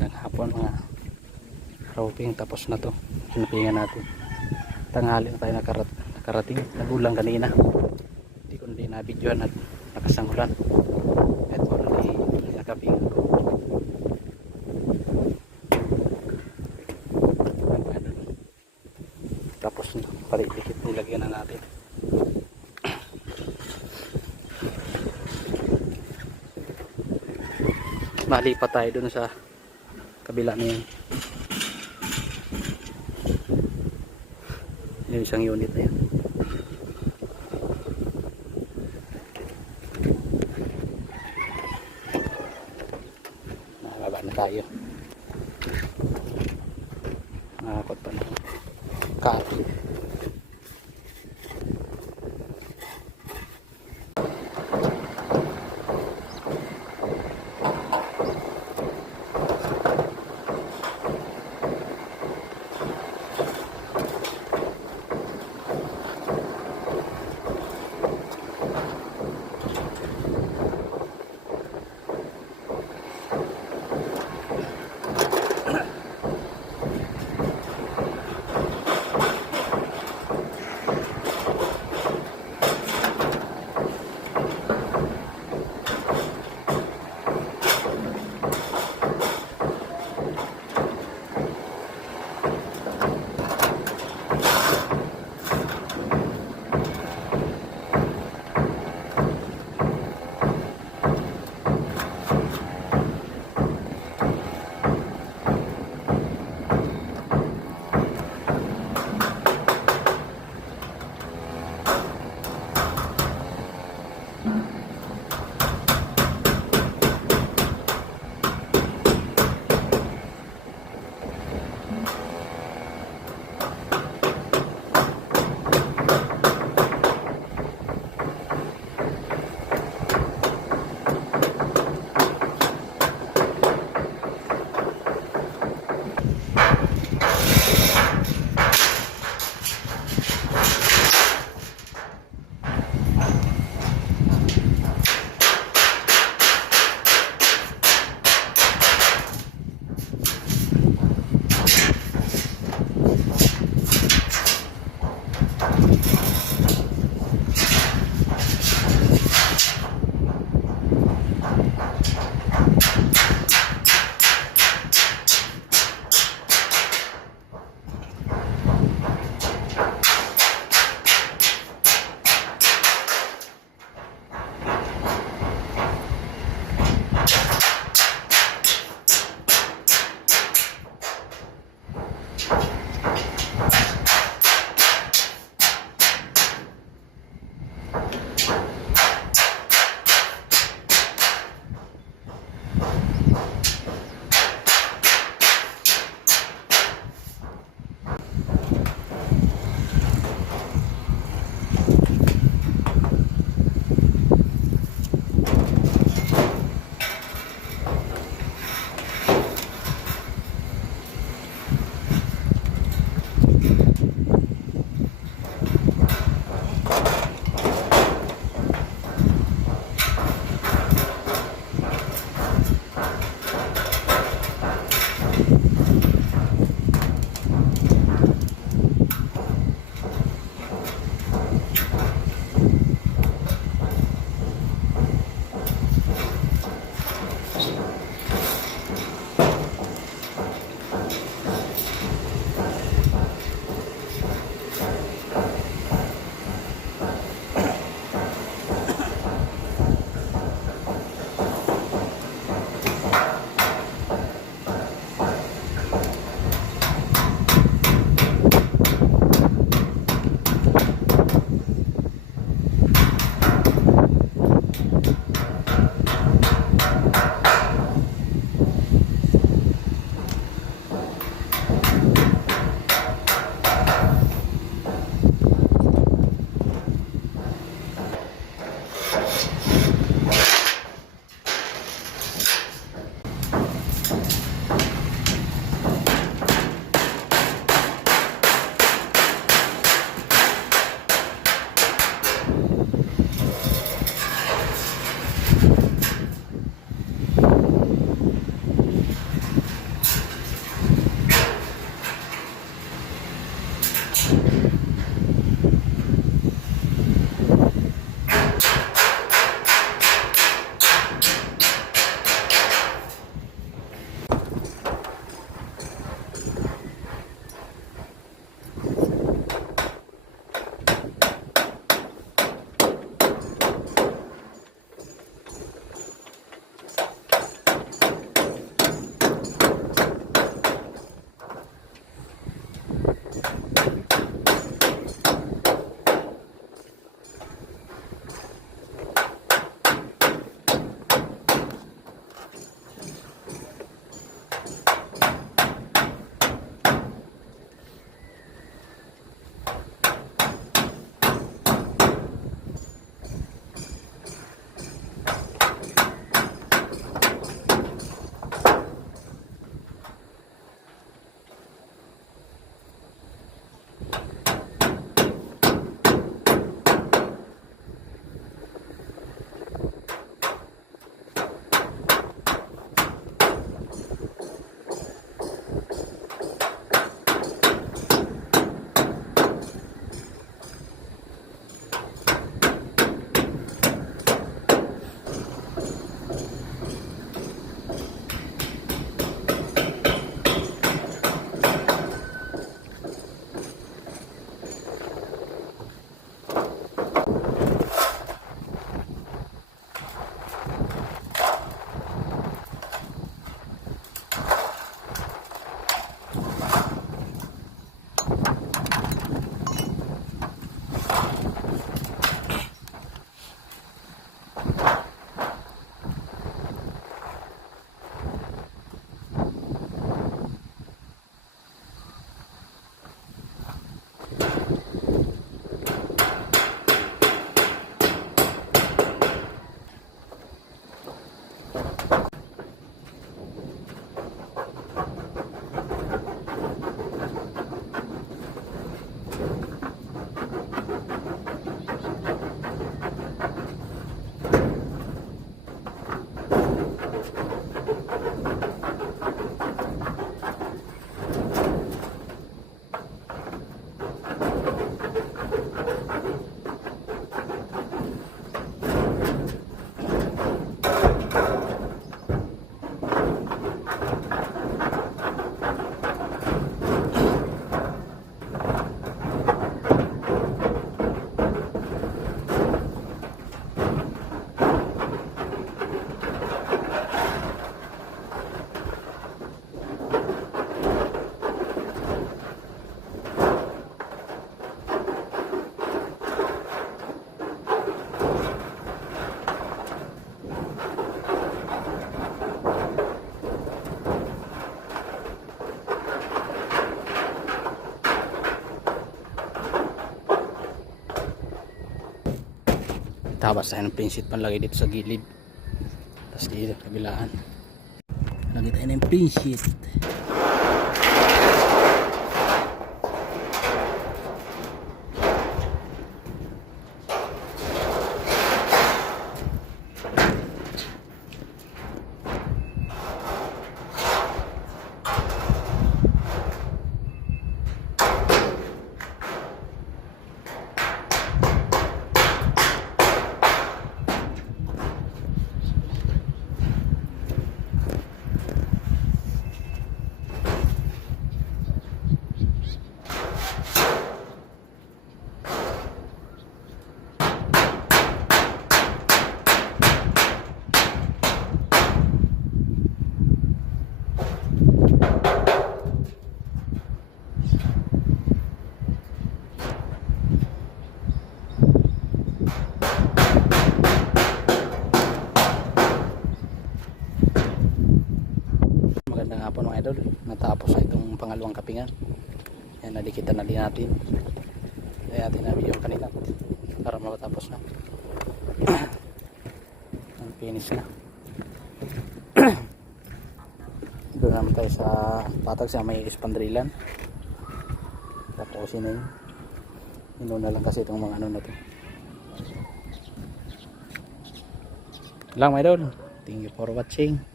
ng hapon mga roping. Tapos na to, pinapahinga natin. Tanghali na tayo nakarating. Nagulang kanina, hindi ko na nabidyoan at nakasangulan. At already nakapahinga ko. Tapos palikit nilagyan na natin. Malipat tayo dun sa kabila na yun. Yung isang unit na yun. Nakababa na tayo. Nakakot pa na kapi. Tapos tayo ng pinsit panlagay dito sa gilid. Tapos dito kabilaan. Lagay tayo ng pinsit. Magandang hapon mga idol. Natapos na itong pangalawang kapingan. Yan, nadikitan na din natin. Kaya natin na video kanina para matapos na. Ang finish na. Doon naman tayo sa patag sa may espandrilan. Tapusin na yun. Inuna lang kasi itong mga ano na ito. Lang mga idol. Thank you for watching.